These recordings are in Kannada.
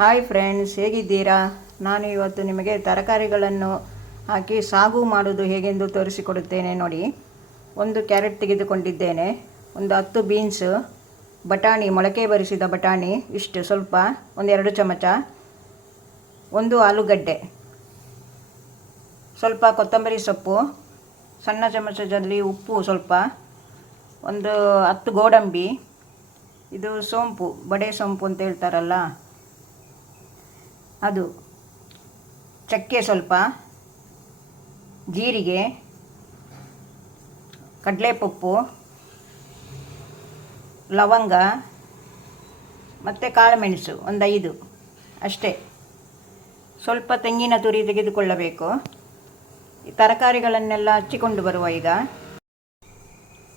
ಹಾಯ್ ಫ್ರೆಂಡ್ಸ್, ಹೇಗಿದ್ದೀರಾ? ನಾನು ಇವತ್ತು ನಿಮಗೆ ತರಕಾರಿಗಳನ್ನು ಹಾಕಿ ಸಾಗು ಮಾಡೋದು ಹೇಗೆಂದು ತೋರಿಸಿಕೊಡುತ್ತೇನೆ ನೋಡಿ. ಒಂದು ಕ್ಯಾರೆಟ್ ತೆಗೆದುಕೊಂಡಿದ್ದೇನೆ, ಒಂದು 10 ಬೀನ್ಸ್, ಬಟಾಣಿ, ಮೊಳಕೆ ಬರಿಸಿದ ಬಟಾಣಿ ಇಷ್ಟು ಸ್ವಲ್ಪ, ಒಂದು 2 ಚಮಚ, ಒಂದು ಆಲೂಗಡ್ಡೆ, ಸ್ವಲ್ಪ ಕೊತ್ತಂಬರಿ ಸೊಪ್ಪು, ಸಣ್ಣ ಚಮಚದಲ್ಲಿ ಉಪ್ಪು ಸ್ವಲ್ಪ, ಒಂದು 10 ಗೋಡಂಬಿ, ಇದು ಸೋಂಪು, ಬಡೆ ಸೋಂಪು ಅಂತ ಹೇಳ್ತಾರಲ್ಲ ಅದು, ಚಕ್ಕೆ ಸ್ವಲ್ಪ, ಜೀರಿಗೆ, ಕಡಲೆಪಪ್ಪು, ಲವಂಗ ಮತ್ತು ಕಾಳುಮೆಣಸು ಒಂದು 5 ಅಷ್ಟೇ. ಸ್ವಲ್ಪ ತೆಂಗಿನ ತುರಿ ತೆಗೆದುಕೊಳ್ಳಬೇಕು. ಈ ತರಕಾರಿಗಳನ್ನೆಲ್ಲ ಹಚ್ಚಿಕೊಂಡು ಬರುವ.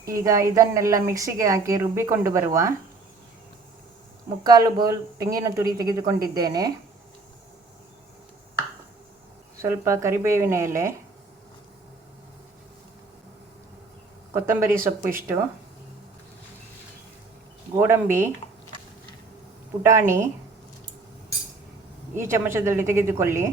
ಈಗ ಇದನ್ನೆಲ್ಲ ಮಿಕ್ಸಿಗೆ ಹಾಕಿ ರುಬ್ಬಿಕೊಂಡು ಬರುವ. 3/4 ಬೌಲ್ ತೆಂಗಿನ ತುರಿ ತೆಗೆದುಕೊಂಡಿದ್ದೇನೆ, ಸ್ವಲ್ಪ ಕರಿಬೇವಿನ ಎಲೆ, ಕೊತ್ತಂಬರಿ ಸೊಪ್ಪು ಇಷ್ಟು, ಗೋಡಂಬಿ, ಪುಟಾಣಿ ಈ ಚಮಚದಲ್ಲಿ ತೆಗೆದುಕೊಳ್ಳಿ.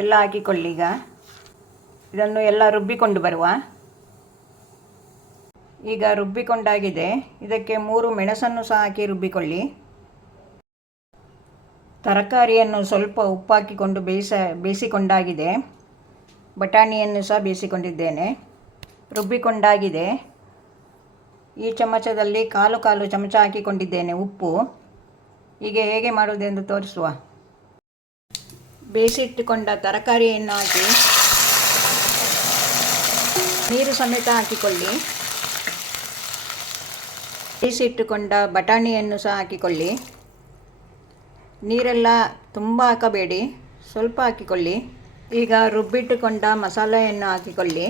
ಎಲ್ಲ ಹಾಕಿಕೊಳ್ಳಿ. ಇದನ್ನು ಎಲ್ಲ ರುಬ್ಬಿಕೊಂಡು ಬರುವ. ಈಗ ರುಬ್ಬಿಕೊಂಡಾಗಿದೆ. ಇದಕ್ಕೆ 3 ಮೆಣಸನ್ನು ಸಹ ಹಾಕಿ ರುಬ್ಬಿಕೊಳ್ಳಿ. ತರಕಾರಿಯನ್ನು ಸ್ವಲ್ಪ ಉಪ್ಪು ಹಾಕಿಕೊಂಡು ಬೇಯಿಸಿಕೊಂಡಾಗಿದೆ. ಬಟಾಣಿಯನ್ನು ಸಹ ಬೇಯಿಸಿಕೊಂಡಿದ್ದೇನೆ, ರುಬ್ಬಿಕೊಂಡಾಗಿದೆ. ಈ ಚಮಚದಲ್ಲಿ ಕಾಲು ಚಮಚ ಹಾಕಿಕೊಂಡಿದ್ದೇನೆ ಉಪ್ಪು. ಹೀಗೆ ಹೇಗೆ ಮಾಡುವುದೆಂದು ತೋರಿಸುವ. ಬೇಯಿಸಿಟ್ಟುಕೊಂಡ ತರಕಾರಿಯನ್ನು ಹಾಕಿ ನೀರು ಸಮೇತ ಹಾಕಿಕೊಳ್ಳಿ. ಬೇಯಿಸಿಟ್ಟುಕೊಂಡ ಬಟಾಣಿಯನ್ನು ಸಹ ಹಾಕಿಕೊಳ್ಳಿ. ನೀರೆಲ್ಲ ತುಂಬ ಹಾಕಬೇಡಿ, ಸ್ವಲ್ಪ ಹಾಕಿಕೊಳ್ಳಿ. ಈಗ ರುಬ್ಬಿಟ್ಟುಕೊಂಡ ಮಸಾಲೆಯನ್ನು ಹಾಕಿಕೊಳ್ಳಿ.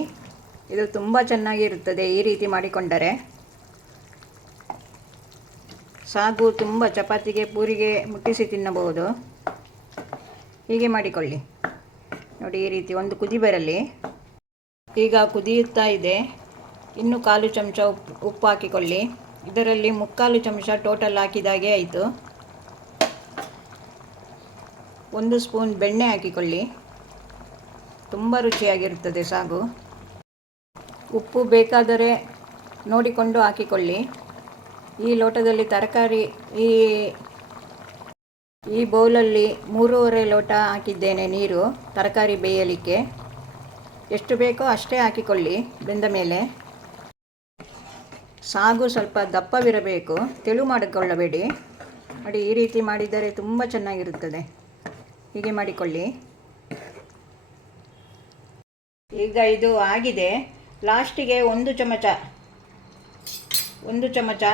ಇದು ತುಂಬ ಚೆನ್ನಾಗಿರುತ್ತದೆ ಈ ರೀತಿ ಮಾಡಿಕೊಂಡರೆ. ಸಾಗು ತುಂಬ ಚಪಾತಿಗೆ, ಪೂರಿಗೆ ಮುಟ್ಟಿಸಿ ತಿನ್ನಬಹುದು. ಹೀಗೆ ಮಾಡಿಕೊಳ್ಳಿ ನೋಡಿ. ಈ ರೀತಿ ಒಂದು ಕುದಿ ಬರಲಿ. ಈಗ ಕುದಿಯುತ್ತಾ ಇದೆ. ಇನ್ನು 1/4 ಚಮಚ ಉಪ್ಪು ಹಾಕಿಕೊಳ್ಳಿ. ಇದರಲ್ಲಿ 3/4 ಚಮಚ ಟೋಟಲ್ ಹಾಕಿದಾಗೆ ಆಯಿತು. 1 ಸ್ಪೂನ್ ಬೆಣ್ಣೆ ಹಾಕಿಕೊಳ್ಳಿ. ತುಂಬ ರುಚಿಯಾಗಿರುತ್ತದೆ ಸಾಗು. ಉಪ್ಪು ಬೇಕಾದರೆ ನೋಡಿಕೊಂಡು ಹಾಕಿಕೊಳ್ಳಿ. ಈ ಲೋಟದಲ್ಲಿ ತರಕಾರಿ, ಈ ಬೌಲಲ್ಲಿ 3.5 ಲೋಟ ಹಾಕಿದ್ದೇನೆ ನೀರು ತರಕಾರಿ ಬೇಯಲಿಕ್ಕೆ. ಎಷ್ಟು ಬೇಕೋ ಅಷ್ಟೇ ಹಾಕಿಕೊಳ್ಳಿ. ಬೆಂದ ಮೇಲೆ ಸಾಗು ಸ್ವಲ್ಪ ದಪ್ಪವಿರಬೇಕು, ತೆಳು ಮಾಡಿಕೊಳ್ಳಬೇಡಿ ನೋಡಿ. ಈ ರೀತಿ ಮಾಡಿದರೆ ತುಂಬ ಚೆನ್ನಾಗಿರುತ್ತದೆ. ಹೀಗೆ ಮಾಡಿಕೊಳ್ಳಿ. ಈಗ ಇದು ಆಗಿದೆ. ಲಾಸ್ಟಿಗೆ 1 ಚಮಚ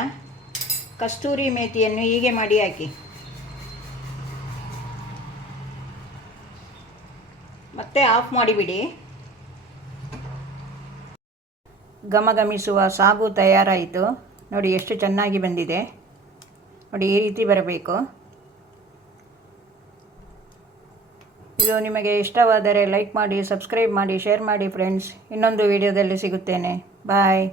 ಕಸ್ತೂರಿ ಮೇಥಿಯನ್ನು ಹೀಗೆ ಮಾಡಿ ಹಾಕಿ. ಮತ್ತೆ ಆಫ್ ಮಾಡಿಬಿಡಿ. ಘಮಘಮಿಸುವ ಸಾಗು ತಯಾರಾಯಿತು ನೋಡಿ. ಎಷ್ಟು ಚೆನ್ನಾಗಿ ಬಂದಿದೆ ನೋಡಿ. ಈ ರೀತಿ ಬರಬೇಕು. ಇದು ನಿಮಗೆ ಇಷ್ಟವಾದರೆ ಲೈಕ್ ಮಾಡಿ, ಸಬ್ಸ್ಕ್ರೈಬ್ ಮಾಡಿ, ಶೇರ್ ಮಾಡಿ ಫ್ರೆಂಡ್ಸ್. ಇನ್ನೊಂದು ವಿಡಿಯೋದಲ್ಲಿ ಸಿಗುತ್ತೇನೆ. ಬಾಯ್.